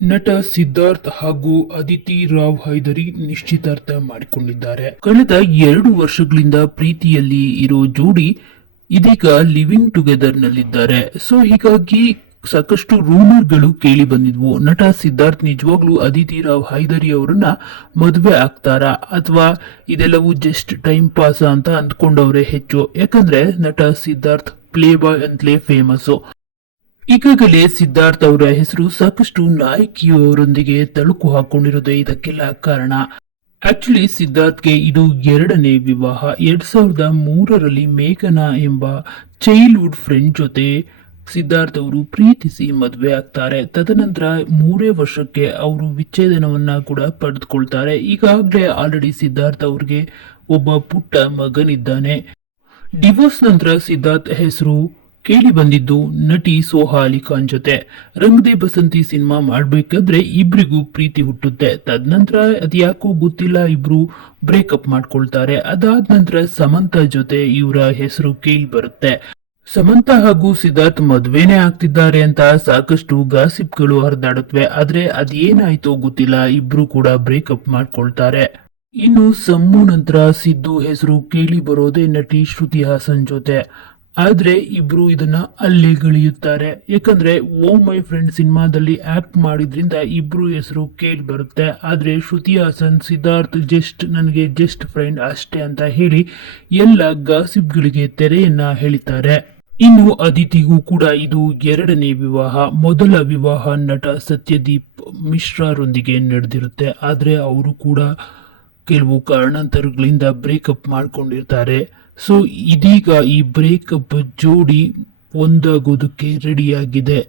ನಟ ಸಿದ್ಧಾರ್ಥ್ ಹಾಗೂ ಅದಿತಿ ರಾವ್ ಹೈದರಿ ನಿಶ್ಚಿತಾರ್ಥ ಮಾಡಿಕೊಂಡಿದ್ದಾರೆ. ಕಳೆದ 2 ವರ್ಷಗಳಿಂದ ಪ್ರೀತಿಯಲ್ಲಿ ಇರೋ ಜೋಡಿ ಇದೀಗ ಲಿವಿಂಗ್ ಟುಗೆದರ್ ನಲ್ಲಿದ್ದಾರೆ. ಸೊ ಹೀಗಾಗಿ ಸಾಕಷ್ಟು ರೂಮರ್ಗಳು ಕೇಳಿ ಬಂದಿದ್ವು. ನಟ ಸಿದ್ಧಾರ್ಥ್ ನಿಜವಾಗ್ಲೂ ಅದಿತಿ ರಾವ್ ಹೈದರಿ ಅವರನ್ನ ಮದುವೆ ಆಗ್ತಾರಾ ಅಥವಾ ಇದೆಲ್ಲವೂ ಜಸ್ಟ್ ಟೈಮ್ ಪಾಸ್ ಅಂತ ಅಂದ್ಕೊಂಡವ್ರೆ ಹೆಚ್ಚು. ಯಾಕಂದ್ರೆ ನಟ ಸಿದ್ಧಾರ್ಥ್ ಪ್ಲೇ ಬಾಯ್ ಅಂತಲೇ ಫೇಮಸ್. ಈಗಾಗಲೇ ಸಿದ್ಧಾರ್ಥ್ ಅವರ ಹೆಸರು ಸಾಕಷ್ಟು ನಾಯಕಿಯವರೊಂದಿಗೆ ತಳುಕು ಹಾಕೊಂಡಿರೋದೇ ಇದಕ್ಕೆಲ್ಲ ಕಾರಣ. ಆಕ್ಚುಲಿ ಸಿದ್ಧಾರ್ಥ್ಗೆ ಇದು 2ನೇ ವಿವಾಹ. 2003ರಲ್ಲಿ ಮೇಘನಾ ಎಂಬ ಚೈಲ್ಡ್ಹುಡ್ ಫ್ರೆಂಡ್ ಜೊತೆ ಸಿದ್ಧಾರ್ಥ್ ಅವರು ಪ್ರೀತಿಸಿ ಮದುವೆ ಆಗ್ತಾರೆ. ತದನಂತರ 3 ವರ್ಷಕ್ಕೆ ಅವರು ವಿಚ್ಛೇದನವನ್ನ ಕೂಡ ಪಡೆದುಕೊಳ್ತಾರೆ. ಈಗಾಗಲೇ ಆಲ್ರೆಡಿ ಸಿದ್ಧಾರ್ಥ್ ಅವ್ರಿಗೆ ಒಬ್ಬ ಪುಟ್ಟ ಮಗನಿದ್ದಾನೆ. ಡಿವೋರ್ಸ್ ನಂತರ ಸಿದ್ಧಾರ್ಥ್ ಹೆಸರು ಕೇಳಿ ಬಂದಿದ್ದು ನಟಿ ಸೋಹಾ ಅಲಿ ಖಾನ್ ಜೊತೆ. ರಂಗ್ ದೇ ಬಸಂತಿ ಸಿನಿಮಾ ಮಾಡ್ಬೇಕಾದ್ರೆ ಇಬ್ರಿಗೂ ಪ್ರೀತಿ ಹುಟ್ಟುತ್ತೆ. ತದನಂತರ ಅದ್ಯಾಕೋ ಗೊತ್ತಿಲ್ಲ, ಇಬ್ರು ಬ್ರೇಕಪ್ ಮಾಡ್ಕೊಳ್ತಾರೆ. ಅದಾದ ನಂತರ ಸಮಂತಾ ಜೊತೆ ಇವರ ಹೆಸರು ಕೇಳಿ ಬರುತ್ತೆ. ಸಮಂತಾ ಹಾಗೂ ಸಿದ್ಧಾರ್ಥ್ ಮದ್ವೆನೇ ಆಗ್ತಿದ್ದಾರೆ ಅಂತ ಸಾಕಷ್ಟು ಗಾಸಿಪ್ಗಳು ಹರಿದಾಡುತ್ತವೆ. ಆದ್ರೆ ಅದೇನಾಯ್ತೋ ಗೊತ್ತಿಲ್ಲ, ಇಬ್ರು ಕೂಡ ಬ್ರೇಕಪ್ ಮಾಡ್ಕೊಳ್ತಾರೆ. ಇನ್ನು ಸಮ್ಮು ನಂತರ ಸಿದ್ದು ಹೆಸರು ಕೇಳಿ ಬರೋದೇ ನಟಿ ಶ್ರುತಿ ಹಾಸನ್ ಜೊತೆ. ಆದ್ರೆ ಇಬ್ರು ಇದನ್ನ ಅಲ್ಲೇ ಗಳಿಯುತ್ತಾರೆ. ಯಾಕಂದ್ರೆ ಓ ಮೈ ಫ್ರೆಂಡ್ ಸಿನಿಮಾದಲ್ಲಿ ಆಕ್ಟ್ ಮಾಡಿದ್ರಿಂದ ಇಬ್ರು ಹೆಸರು ಕೇಳಿ ಬರುತ್ತೆ. ಆದ್ರೆ ಶ್ರುತಿ ಹಾಸನ್ ಸಿದ್ಧಾರ್ಥ್ ನನಗೆ ಜಸ್ಟ್ ಫ್ರೆಂಡ್ ಅಷ್ಟೇ ಅಂತ ಹೇಳಿ ಎಲ್ಲ ಗಾಸಿಪ್ಗಳಿಗೆ ತೆರೆಯನ್ನ ಹೇಳಿದ್ದಾರೆ. ಇನ್ನು ಅದಿತಿಗೂ ಕೂಡ ಇದು 2ನೇ ವಿವಾಹ. ಮೊದಲ ವಿವಾಹ ನಟ ಸತ್ಯದೀಪ್ ಮಿಶ್ರಾರೊಂದಿಗೆ ನಡೆದಿರುತ್ತೆ. ಆದ್ರೆ ಅವರು ಕೂಡ ಕೆಲವು ಕಾರಣಾಂತರಗಳಿಂದ ಬ್ರೇಕಪ್ ಮಾಡ್ಕೊಂಡಿರ್ತಾರೆ. ಸೊ ಇದೀಗ ಈ ಬ್ರೇಕಪ್ ಜೋಡಿ ಒಂದಾಗೋದಕ್ಕೆ ರೆಡಿಯಾಗಿದೆ.